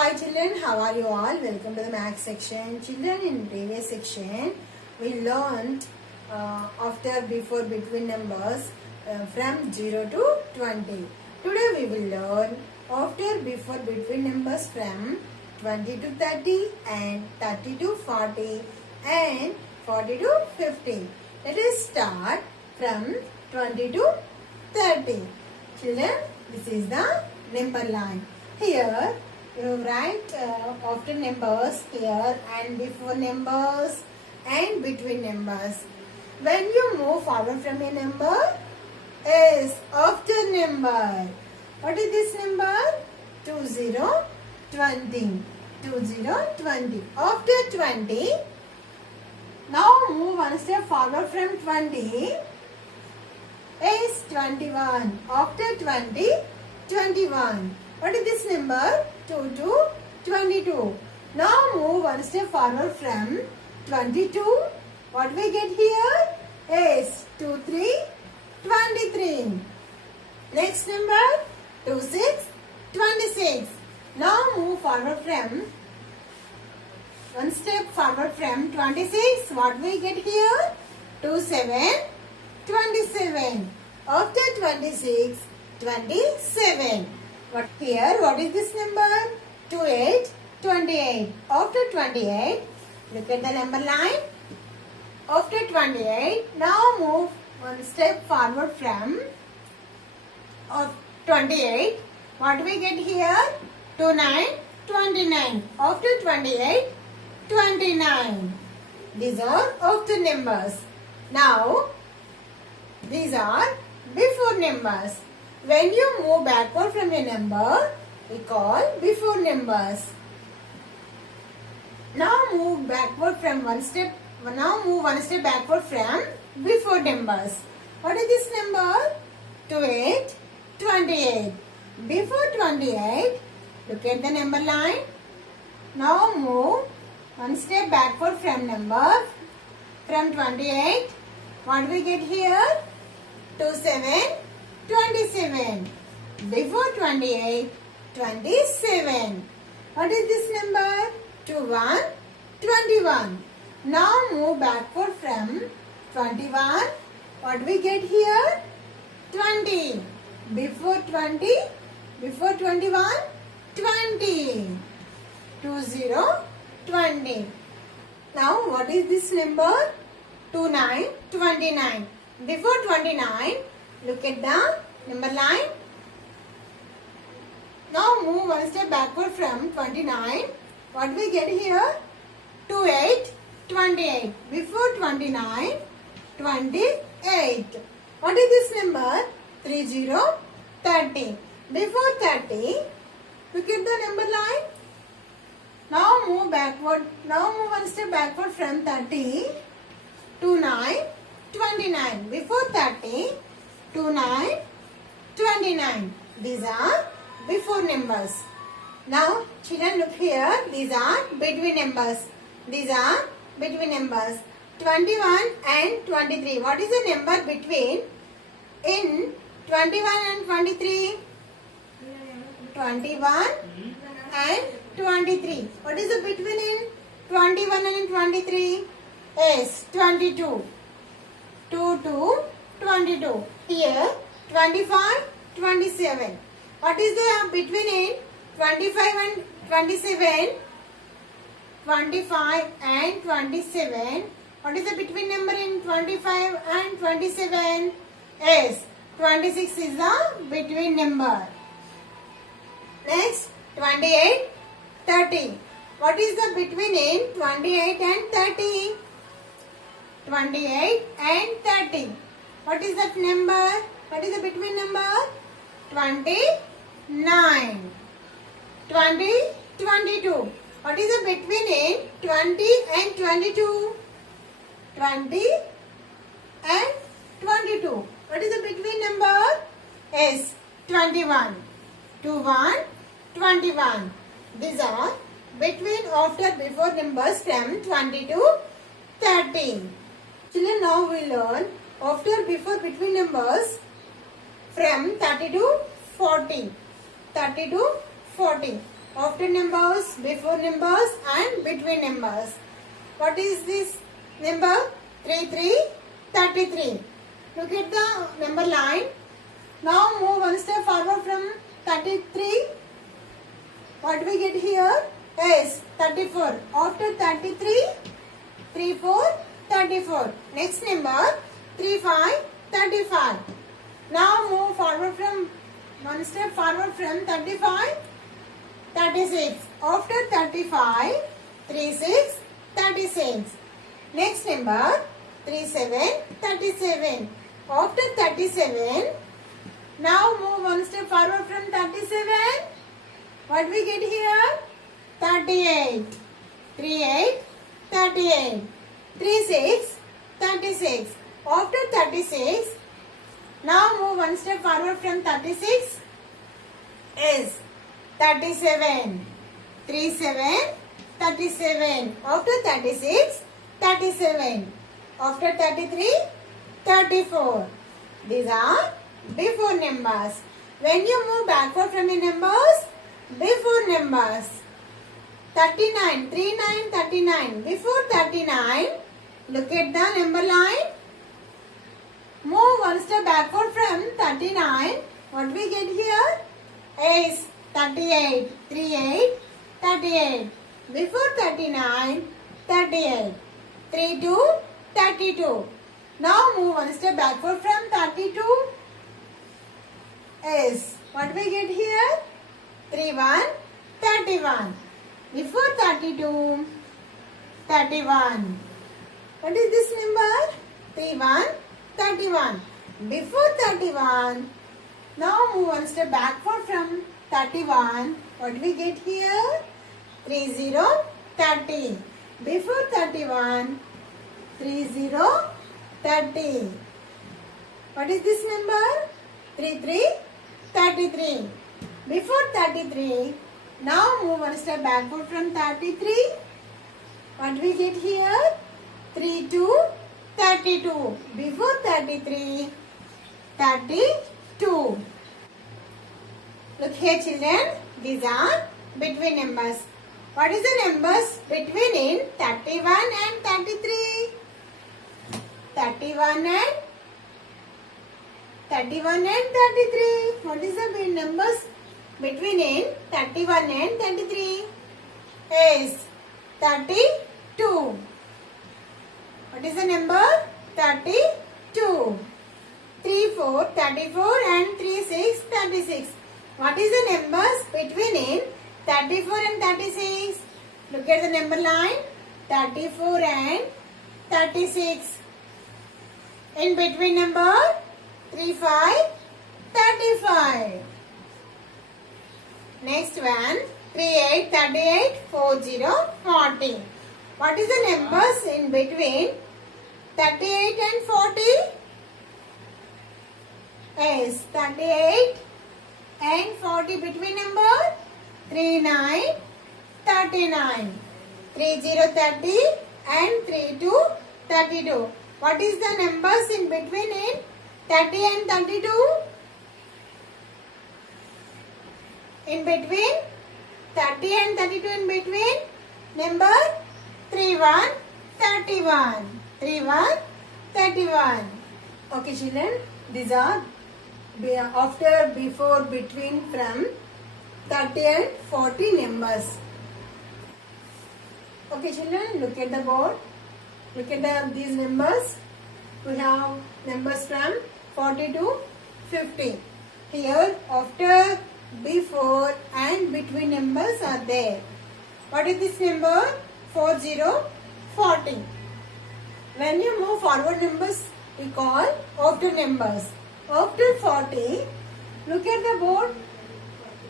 Hi children, how are you all? Welcome to the math section. Children, in previous section we learned after, before, between numbers from 0 to 20. Today we will learn after, before, between numbers from 20 to 30 and 30 to 40 and 40 to 50. Let us start from 20 to 30. Children, this is the number line. Here you write after numbers here and before numbers and between numbers. When you move forward from a number is after number. What is this number? 20, 20. 20, 20. After 20, now move one step forward from 20 is 21. After 20, 21. What is this number? 2 to 22. Now move one step forward from 22. What we get here is 2, 3, 23. Next number 2, 6, 26. Now move forward from one step forward from 26. What we get here? 2, 7, 27. After 26, 27. What here? What is this number? 2, 8, 28. After 28, look at the number line. After 28, now move one step forward from 28. What we get here? 2, 9, 29. After 28, 29. These are after numbers. Now, these are before numbers. When you move backward from a number, we call before numbers. Now move backward from one step. Now move one step backward from before numbers. What is this number? 28, 28. Before 28, look at the number line. Now move one step backward from number from 28. What we get here? 2, 7, 27. Before 28, 27. What is this number? 2, 1, 21. Now move backward from 21. What we get here? 20. Before 20, before 21, 20. 2, 0, 20. Now what is this number? 2, 9, 29. Before 29, look at the number line. Now move one step backward from 29. What we get here? 2, 8, 28. Before 29, 28. What is this number? 3, 0, 30. Before 30, look at the number line. Now move backward. Now move one step backward from 30. 2, 9, 29. Before 30, 2, 9, 29. These are before numbers. Now children, look here. These are between numbers. These are between numbers. 21 and 23. What is the number between in 21 and 23? 21 and 23. What is the between in 21 and 23? Is 22. 2 to 22. Here 25, 27. What is the between in 25 and 27? 25 and 27. What is the between number in 25 and 27? Is 26 is the between number. Next 28, 30. What is the between in 28 and 30? 28 and 30. What is that number? What is the between number? 29. 20, 22. What is the between in 20 and 22? 20 and 22. What is the between number? Is 21. 2, 1, 21. These are between, after, before numbers from 20 to 30. Children, now we learn after, before, between numbers from 30 to 40. 30 to 40. after numbers, before numbers and between numbers. What is this number? 33. Look at the number line. Now move one step forward from 33. What we get here is 34. After 33, 34, 34. Next number 35, 35. Now move forward from one step forward from 35, 36. After 35, 36, 36. Next number 37, 37. After 37, now move one step forward from 37. What we get here? 38. 38, 38. 36, 36. After 36, now move one step forward from 36 is 37. 37, 37. After 36, 37. After 33, 34. These are before numbers. When you move backward from the numbers, before numbers. 39, 39, 39. Before 39, look at the number line. Move one step backward from 39. What we get here is 38, 38, 38. Before 39, 38. 32, 32. Now move one step backward from 32 is what we get here? 31, 31. Before 32, 31. What is this number? 31, 31. Before 31, now move one step backward from 31. What we get here? 30, 30. Before 31, 30, 30. What is this number? 33, 33. Before 33, now move one step backward from 33. What we get here? 32, 32. Before 33, 32. Look here children, these are between numbers. What is the numbers between in 31 and 33? 31 and 33. What is the numbers between in 31 and 33? Is 32. What is the number? 32. 3, 4, 34 and 3, 6, 36. What is the numbers between in 34 and 36? Look at the number line. 34 and 36. In between number 35, 35. Next one 38, 38, 40, 40. What is the numbers in between 38 and 40? Is 38 and 40 between number 39, 39. 30, 30 and 32, 32. What is the numbers in between in 30 and 32? In between 30 and 32 in between number 31, 31. 31, 31. Okay children, these are after, before, between, from 30 and 40 numbers. Okay children, look at the board. Look at these numbers. We have numbers from 40 to 50. Here after, before and between numbers are there. What is this number? 40, 40. When you move forward numbers, we call after numbers. After 40, look at the board.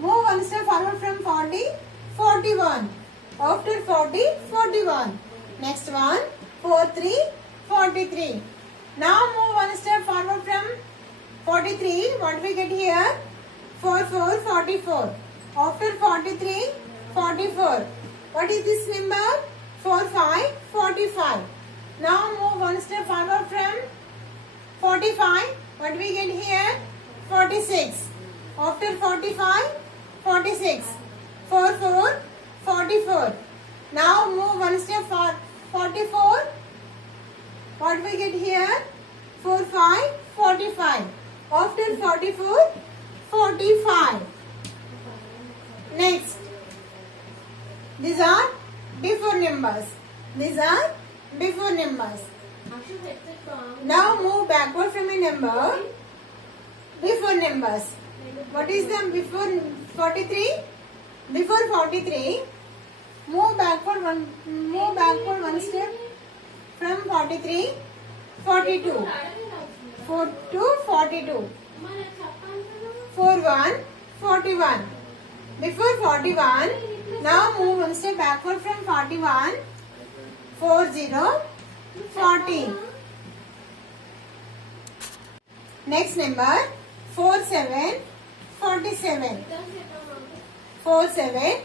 Move one step forward from 40, 41. After 40, 41. Next one, 43, 43. Now move one step forward from 43. What we get here? 44, 44. After 43, 44. What is this number? 45, 45. Now move one step forward from 45. What we get here? 46. After 45, 46. 4 4 44. Now move one step for 44. What we get here? 4 5 45. After 44, 45. Next, these are before numbers. These are before numbers. Now move backward from a number. Before numbers. What is the before 43? Before 43, move backward one step from 43, 42. 4 to 42. 4 1, 41. Before 41, now move one step backward from 41. 4 0, 40. Next number 4 7, 47. 4 7,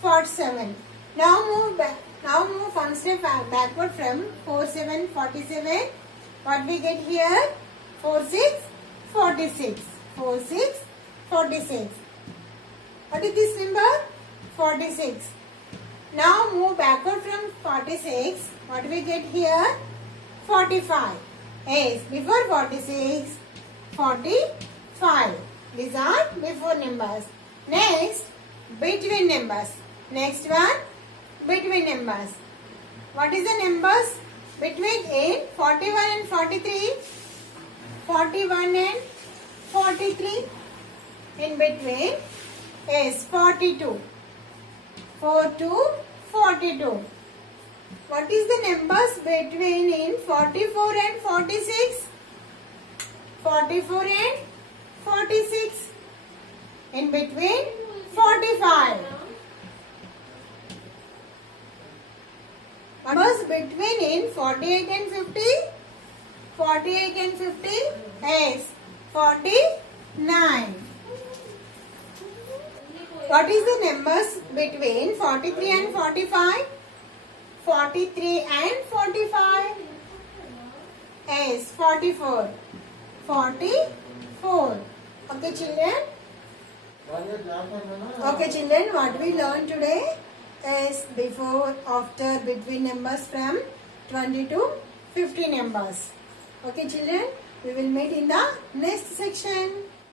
47. Now move back. Now move one step backward from 4 7, 47. What we get here? 4 6, 46. 4 6, 46. What is this number? 46. Now move backward from 46. What we get here? 45. Yes, before 46, 45. These are before numbers. Next, between numbers. Next one, between numbers. What is the numbers? Between 8, 41 and 43. 41 and 43. In between is 42. 4 to 42. What is the numbers between in 44 and 46? 44 and 46. In between 45. Numbers between in 48 and 50? 48 and 50 is 49. What is the numbers between 43 and 45? 43 and 45 is 44. 44. Okay, children? Okay, children, what we learned today is before, after, between numbers from 20 to 50 numbers. Okay, children? We will meet in the next section.